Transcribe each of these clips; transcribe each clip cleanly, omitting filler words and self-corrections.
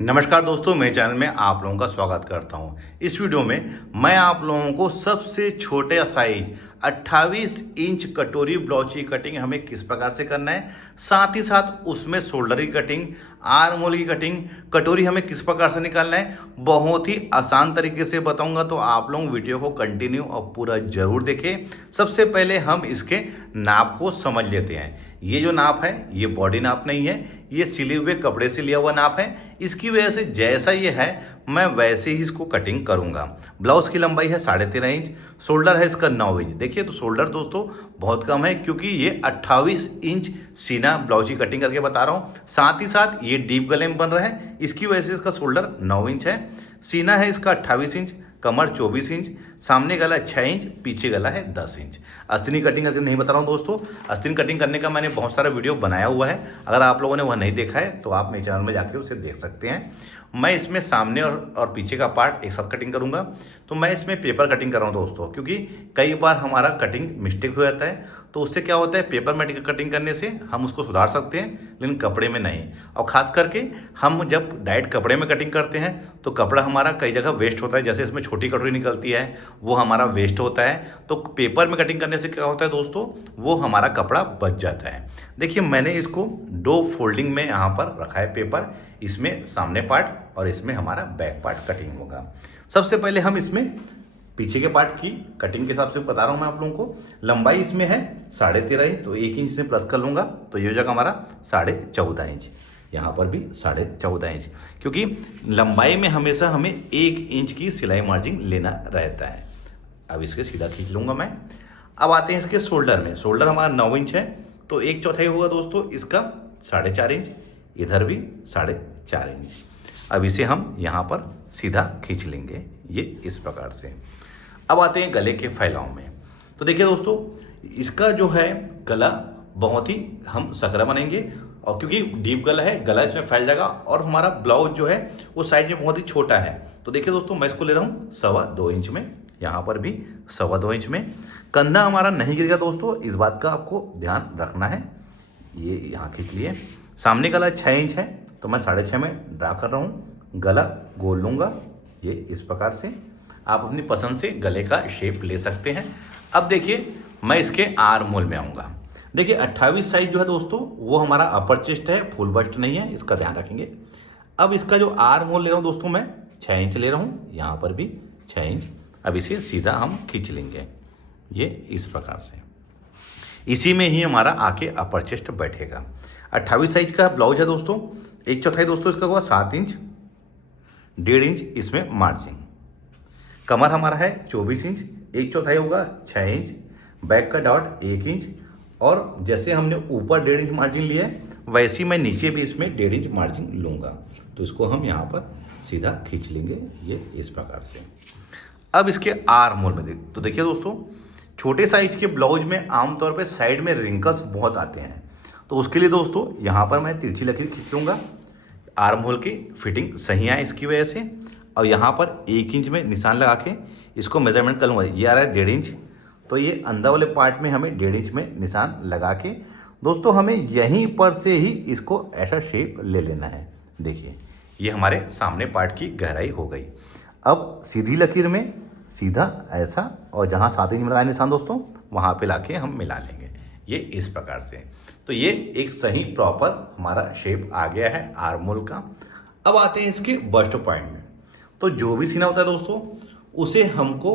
नमस्कार दोस्तों, मेरे चैनल में आप लोगों का स्वागत करता हूं। इस वीडियो में मैं आप लोगों को सबसे छोटे साइज 28 इंच कटोरी ब्लाउज की कटिंग हमें किस प्रकार से करना है, साथ ही साथ उसमें शोल्डर की कटिंग, आर्म होल की कटिंग, कटोरी हमें किस प्रकार से निकालना है, बहुत ही आसान तरीके से बताऊंगा। तो आप लोग वीडियो को कंटिन्यू और पूरा जरूर देखें। सबसे पहले हम इसके नाप को समझ लेते हैं। ये जो नाप है ये बॉडी नाप नहीं है, ये सिले हुए कपड़े से लिया हुआ नाप है। इसकी वजह से जैसा ये है मैं वैसे ही इसको कटिंग करूंगा। ब्लाउज की लंबाई है 13.5 इंच, शोल्डर है इसका 9 इंच। देखिए तो शोल्डर दोस्तों बहुत कम है क्योंकि ये 28 इंच सीना ब्लाउज की कटिंग करके बता रहा हूँ। साथ ही साथ ये डीप गले में बन रहा है, इसकी वजह से इसका शोल्डर 9 इंच है। सीना है इसका 28 इंच, कमर 24 इंच, सामने गला 6 इंच, पीछे गला है 10 इंच। अस्तीनी कटिंग करके नहीं बता रहा हूँ दोस्तों, अस्तीनी कटिंग करने का मैंने बहुत सारा वीडियो बनाया हुआ है। अगर आप लोगों ने वह नहीं देखा है तो आप मेरे चैनल में जाकर उसे देख सकते हैं। मैं इसमें सामने और पीछे का पार्ट एक साथ कटिंग करूंगा। तो मैं इसमें पेपर कटिंग कर रहा हूँ दोस्तों, क्योंकि कई बार हमारा कटिंग मिस्टेक हो जाता है। तो उससे क्या होता है, पेपर में कटिंग करने से हम उसको सुधार सकते हैं, लेकिन कपड़े में नहीं। और ख़ास करके हम जब डायरेक्ट कपड़े में कटिंग करते हैं तो कपड़ा हमारा कई जगह वेस्ट होता है। जैसे इसमें छोटी कटोरी निकलती है वो हमारा वेस्ट होता है। तो पेपर में कटिंग करने से क्या होता है दोस्तों, वो हमारा कपड़ा बच जाता है। देखिए मैंने इसको 2 फोल्डिंग में यहाँ पर रखा है पेपर। इसमें सामने पार्ट और इसमें हमारा बैक पार्ट कटिंग होगा। सबसे पहले हम इसमें पीछे के पार्ट की कटिंग के हिसाब से बता रहा हूँ मैं आप लोगों को। लंबाई इसमें है 13.5 इंच, तो 1 इंच से प्लस कर लूँगा तो ये हो जाएगा हमारा 14.5 इंच। यहाँ पर भी 14.5 इंच, क्योंकि लंबाई में हमेशा हमें 1 इंच की सिलाई मार्जिन लेना रहता है। अब इसके सीधा खींच लूँगा मैं। अब आते हैं इसके शोल्डर में। शोल्डर हमारा 9 इंच है, तो 1/4 होगा दोस्तों इसका 4.5 इंच, इधर भी 4.5 इंच। अब इसे हम यहाँ पर सीधा खींच लेंगे, ये इस प्रकार से। अब आते हैं गले के फैलाव में। तो देखिए दोस्तों, इसका जो है गला बहुत ही हम सकरा बनेंगे, और क्योंकि डीप गला है, गला इसमें फैल जाएगा और हमारा ब्लाउज जो है वो साइज में बहुत ही छोटा है। तो देखिए दोस्तों, मैं इसको ले रहा हूँ 2.25 इंच में, यहाँ पर भी 2.25 इंच में। कंधा हमारा नहीं गिरेगा दोस्तों, इस बात का आपको ध्यान रखना है। ये यहाँ खींच लिए। सामने गला 6 इंच है, तो मैं 6.5 में ड्रा कर रहा हूँ। गला गोल लूँगा, ये इस प्रकार से। आप अपनी पसंद से गले का शेप ले सकते हैं। अब देखिए मैं इसके आर्म होल में आऊँगा। देखिए 28 साइज जो है दोस्तों वो हमारा अपर चेस्ट है, फुल बस्ट नहीं है, इसका ध्यान रखेंगे। अब इसका जो आर्म होल ले रहा हूँ दोस्तों मैं 6 इंच ले रहा हूँ, यहाँ पर भी 6 इंच। अब इसे सीधा हम खींच लेंगे, ये इस प्रकार से। इसी में ही हमारा आके अपर चेस्ट बैठेगा। 28 साइज का ब्लाउज है दोस्तों। 1/4 दोस्तों इसका हुआ 7 इंच, 1.5 इंच इसमें मार्जिन। कमर हमारा है 24 इंच, 1/4 होगा 6 इंच, बैक का डॉट 1 इंच। और जैसे हमने ऊपर 1.5 इंच मार्जिन लिया है, वैसे ही मैं नीचे भी इसमें 1.5 इंच मार्जिन लूँगा। तो इसको हम यहाँ पर सीधा खींच लेंगे, ये इस प्रकार से। अब इसके आर्म होल में तो देखिए दोस्तों, छोटे साइज के ब्लाउज में आमतौर पे साइड में रिंकल्स बहुत आते हैं। तो उसके लिए दोस्तों यहाँ पर मैं तिरछी लकीर खींच लूँगा, आर्म होल की फिटिंग सही आए इसकी वजह से। और यहाँ पर 1 इंच में निशान लगा के इसको मेजरमेंट कर लूँगा। ये आ रहा है 1.5 इंच, तो ये अंदर वाले पार्ट में हमें 1.5 इंच में निशान लगा के दोस्तों हमें यहीं पर से ही इसको ऐसा शेप ले लेना है। देखिए ये हमारे सामने पार्ट की गहराई हो गई। अब सीधी लकीर में सीधा ऐसा, और जहाँ 7 इंच में लगाए निशान दोस्तों वहाँ पे लाके हम मिला लेंगे, ये इस प्रकार से। तो ये एक सही प्रॉपर हमारा शेप आ गया है आर्म होल का। अब आते हैं इसके बस्ट पॉइंट में। तो जो भी सीना होता है दोस्तों उसे हमको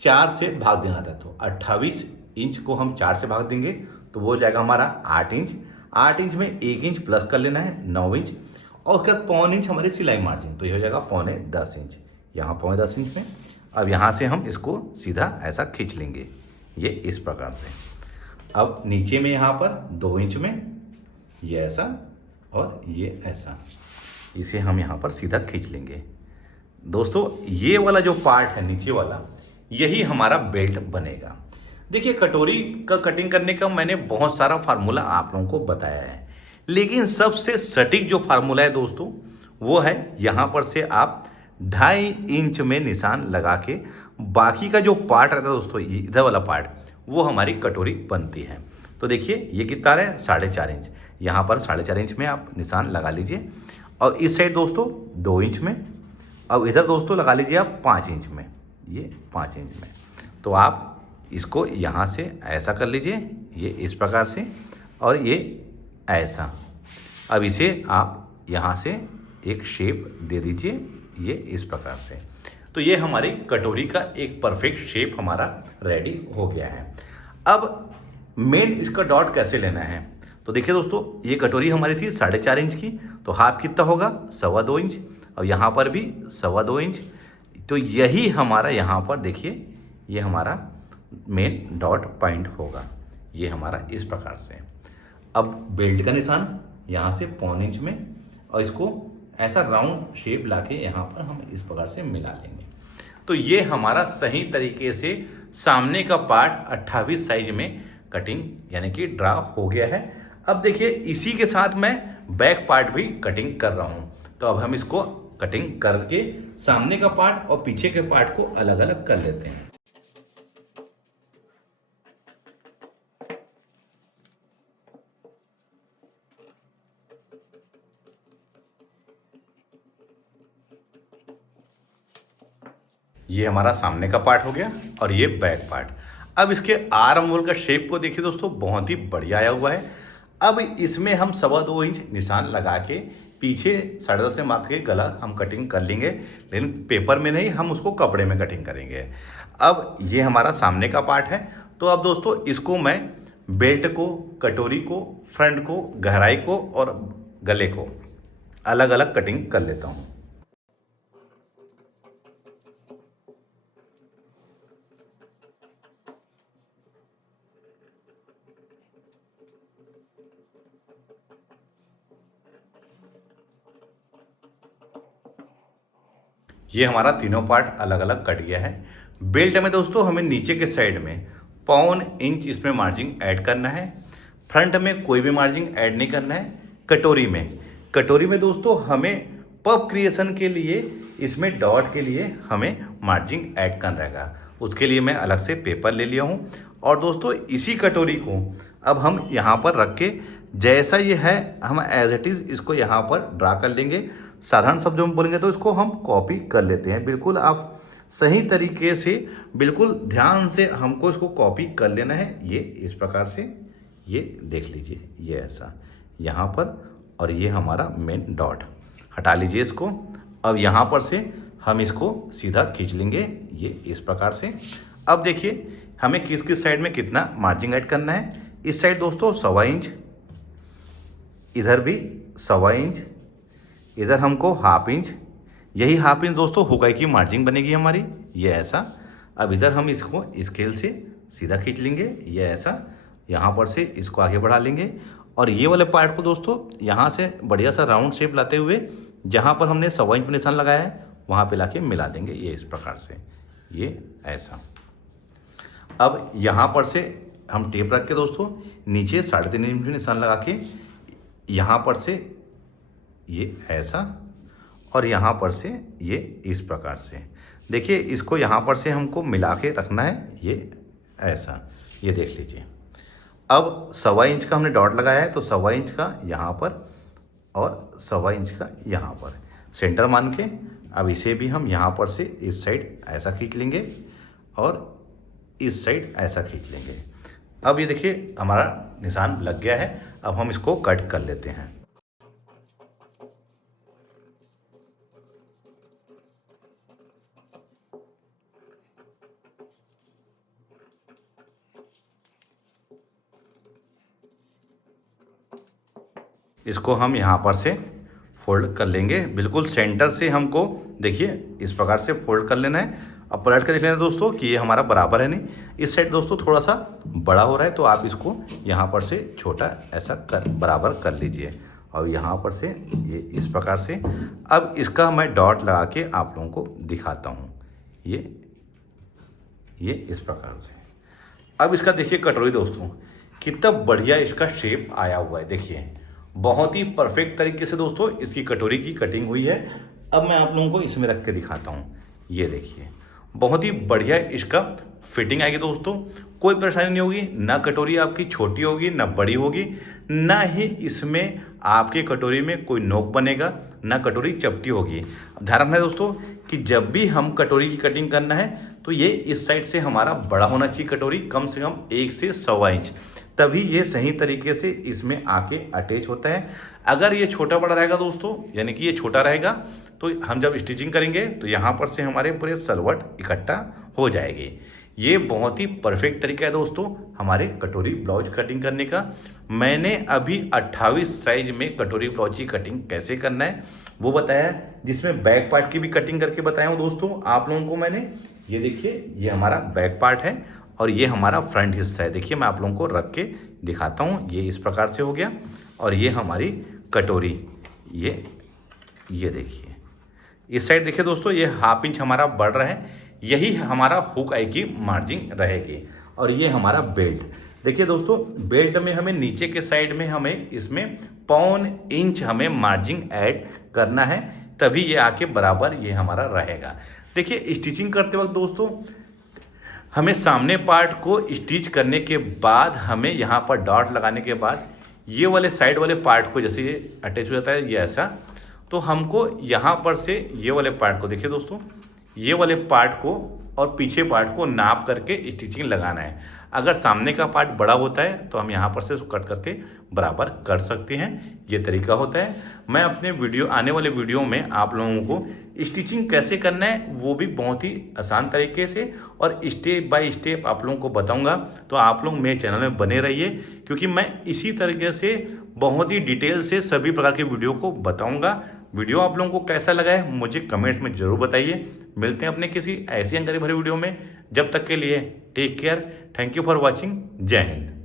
4 से भाग देना था। तो 28 इंच को हम 4 से भाग देंगे तो वो हो जाएगा हमारा 8 इंच। 8 इंच में 1 इंच प्लस कर लेना है, 9 इंच। और उसके बाद 0.25 इंच हमारी सिलाई मार्जिन, तो ये हो जाएगा 0.25 इंच, यहाँ 0.25 इंच में। अब यहाँ से हम इसको सीधा ऐसा खींच लेंगे, ये इस प्रकार से। अब नीचे में यहाँ पर 2 इंच में ये ऐसा और ये ऐसा, इसे हम यहाँ पर सीधा खींच लेंगे दोस्तों। ये वाला जो पार्ट है नीचे वाला, यही हमारा बेल्ट बनेगा। देखिए कटोरी का कटिंग करने का मैंने बहुत सारा फार्मूला आप लोगों को बताया है, लेकिन सबसे सटीक जो फार्मूला है दोस्तों वो है यहाँ पर से आप 2.5 इंच में निशान लगा के बाकी का जो पार्ट रहता है दोस्तों, इधर वाला पार्ट, वो हमारी कटोरी बनती है। तो देखिए ये कितना है 4.5 इंच, यहाँ पर 4.5 इंच में आप निशान लगा लीजिए। और इस साइड दोस्तों 2 इंच में। अब इधर दोस्तों लगा लीजिए आप 5 इंच में, ये 5 इंच में। तो आप इसको यहाँ से ऐसा कर लीजिए, ये इस प्रकार से, और ये ऐसा। अब इसे आप यहाँ से एक शेप दे दीजिए, ये इस प्रकार से। तो ये हमारी कटोरी का एक परफेक्ट शेप हमारा रेडी हो गया है। अब मेन इसका डॉट कैसे लेना है, तो देखिए दोस्तों, ये कटोरी हमारी थी 4.5 इंच की, तो हाफ कितना होगा, 2.25 इंच। और यहाँ पर भी 2.25 इंच। तो यही हमारा यहाँ पर देखिए, ये हमारा मेन डॉट पॉइंट होगा, ये हमारा इस प्रकार से। अब बेल्ट का निशान यहाँ से 1.25 इंच में, और इसको ऐसा राउंड शेप लाके यहाँ पर हम इस प्रकार से मिला लेंगे। तो ये हमारा सही तरीके से सामने का पार्ट 28 साइज में कटिंग यानी कि ड्रा हो गया है। अब देखिए, इसी के साथ मैं बैक पार्ट भी कटिंग कर रहा हूँ। तो अब हम इसको कटिंग करके सामने का पार्ट और पीछे के पार्ट को अलग अलग कर लेते हैं। ये हमारा सामने का पार्ट हो गया और ये बैक पार्ट। अब इसके आर्म होल का शेप को देखिए दोस्तों, बहुत ही बढ़िया आया हुआ है। अब इसमें हम 2.25 इंच निशान लगा के पीछे 10.5 से मार्क के गला हम कटिंग कर लेंगे, लेकिन पेपर में नहीं, हम उसको कपड़े में कटिंग करेंगे। अब ये हमारा सामने का पार्ट है। तो अब दोस्तों, इसको मैं बेल्ट को, कटोरी को, फ्रंट को, गहराई को और गले को अलग अलग कटिंग कर लेता हूँ। ये हमारा तीनों पार्ट अलग अलग कट गया है। बेल्ट में दोस्तों हमें नीचे के साइड में 1.25 इंच इसमें मार्जिंग ऐड करना है। फ्रंट में कोई भी मार्जिंग ऐड नहीं करना है। कटोरी में दोस्तों हमें पफ क्रिएशन के लिए, इसमें डॉट के लिए हमें मार्जिंग ऐड करना रहेगा। उसके लिए मैं अलग से पेपर ले लिया हूँ। और दोस्तों, इसी कटोरी को अब हम यहाँ पर रख के, जैसा ये है हम एज इट इज़ इसको यहाँ पर ड्रा कर लेंगे। साधारण शब्दों में बोलेंगे तो इसको हम कॉपी कर लेते हैं। बिल्कुल आप सही तरीके से, बिल्कुल ध्यान से हमको इसको कॉपी कर लेना है। ये इस प्रकार से, ये देख लीजिए, ये ऐसा यहाँ पर, और ये हमारा मेन डॉट। हटा लीजिए इसको। अब यहाँ पर से हम इसको सीधा खींच लेंगे, ये इस प्रकार से। अब देखिए, हमें किस किस साइड में कितना मार्जिंग ऐड करना है। इस साइड दोस्तों 1.25 इंच, इधर भी 1.25 इंच, इधर हमको 1/2 इंच। यही 1/2 इंच दोस्तों हुकाई की मार्जिंग बनेगी हमारी, ये ऐसा। अब इधर हम इसको स्केल से सीधा खींच लेंगे, ये ऐसा। यहाँ पर से इसको आगे बढ़ा लेंगे, और ये वाले पार्ट को दोस्तों यहाँ से बढ़िया सा राउंड शेप लाते हुए, जहाँ पर हमने 1.25 इंच पर निशान लगाया है वहाँ पे लाके मिला देंगे, ये इस प्रकार से, ये ऐसा। अब यहाँ पर से हम टेप रख के दोस्तों नीचे 3.5 इंच में निशान लगा के, यहाँ पर से ये ऐसा, और यहाँ पर से ये इस प्रकार से। देखिए, इसको यहाँ पर से हमको मिला के रखना है, ये ऐसा, ये देख लीजिए। अब 1.25 इंच का हमने डॉट लगाया है, तो 1.25 इंच का यहाँ पर और 1.25 इंच का यहाँ पर सेंटर मान के, अब इसे भी हम यहाँ पर से इस साइड ऐसा खींच लेंगे और इस साइड ऐसा खींच लेंगे। अब ये देखिए हमारा निशान लग गया है। अब हम इसको कट कर लेते हैं। इसको हम यहाँ पर से फोल्ड कर लेंगे, बिल्कुल सेंटर से हमको देखिए इस प्रकार से फोल्ड कर लेना है। अब पलट कर देख लेना दोस्तों कि ये हमारा बराबर है नहीं। इस साइड दोस्तों थोड़ा सा बड़ा हो रहा है, तो आप इसको यहाँ पर से छोटा ऐसा बराबर कर लीजिए, और यहाँ पर से ये इस प्रकार से। अब इसका मैं डॉट लगा के आप लोगों को दिखाता हूँ, ये इस प्रकार से। अब इसका देखिए कटोरी दोस्तों, कितना बढ़िया इसका शेप आया हुआ है। देखिए, बहुत ही परफेक्ट तरीके से दोस्तों इसकी कटोरी की कटिंग हुई है। अब मैं आप लोगों को इसमें रख के दिखाता हूँ। ये देखिए, बहुत ही बढ़िया इसका फिटिंग आएगी दोस्तों, कोई परेशानी नहीं होगी। ना कटोरी आपकी छोटी होगी, ना बड़ी होगी, ना ही इसमें आपके कटोरी में कोई नोक बनेगा। ना कटोरी चपटी होगी। ध्यान रखना है दोस्तों कि जब भी हम कटोरी की कटिंग करना है तो ये इस साइड से हमारा बड़ा होना चाहिए कटोरी, कम से कम 1 से 1.25 इंच, तभी ये सही तरीके से इसमें आके अटैच होता है। अगर ये छोटा बड़ा रहेगा दोस्तों, यानी कि ये छोटा रहेगा, तो हम जब स्टिचिंग करेंगे तो यहाँ पर से हमारे पूरे सलवट इकट्ठा हो जाएगी। ये बहुत ही परफेक्ट तरीका है दोस्तों हमारे कटोरी ब्लाउज कटिंग करने का। मैंने अभी 28 साइज में कटोरी ब्लाउज की कटिंग कैसे करना है वो बताया, जिसमें बैक पार्ट की भी कटिंग करके बताया हूँ दोस्तों आप लोगों को मैंने। ये देखिए, ये हमारा बैक पार्ट है और ये हमारा फ्रंट हिस्सा है। देखिए मैं आप लोगों को रख के दिखाता हूँ। ये इस प्रकार से हो गया और ये हमारी कटोरी, ये देखिए इस साइड देखिए दोस्तों, ये 1/2 इंच हमारा बढ़ रहा है, यही हमारा हुक आई की मार्जिन रहेगी। और ये हमारा बेल्ट, देखिए दोस्तों बेल्ट में हमें नीचे के साइड में हमें इसमें 1.25 इंच हमें मार्जिन ऐड करना है, तभी ये आके बराबर ये हमारा रहेगा। देखिए स्टिचिंग करते वक्त दोस्तों हमें सामने पार्ट को स्टिच करने के बाद हमें यहाँ पर डॉट लगाने के बाद ये वाले साइड वाले पार्ट को, जैसे ये अटैच हो जाता है ये ऐसा, तो हमको यहाँ पर से ये वाले पार्ट को, देखिए दोस्तों ये वाले पार्ट को और पीछे पार्ट को नाप करके स्टिचिंग लगाना है। अगर सामने का पार्ट बड़ा होता है तो हम यहाँ पर से उसको कट करके बराबर कर सकते हैं, ये तरीका होता है। मैं अपने आने वाले वीडियो में आप लोगों को स्टिचिंग कैसे करना है वो भी बहुत ही आसान तरीके से और स्टेप बाय स्टेप आप लोगों को बताऊंगा। तो आप लोग मेरे चैनल में बने रहिए, क्योंकि मैं इसी तरीके से बहुत ही डिटेल से सभी प्रकार के वीडियो को बताऊंगा। वीडियो आप लोगों को कैसा लगा है मुझे कमेंट्स में ज़रूर बताइए। मिलते हैं अपने किसी ऐसी जानकारी भरे वीडियो में, जब तक के लिए take care, thank you for watching, जय हिंद।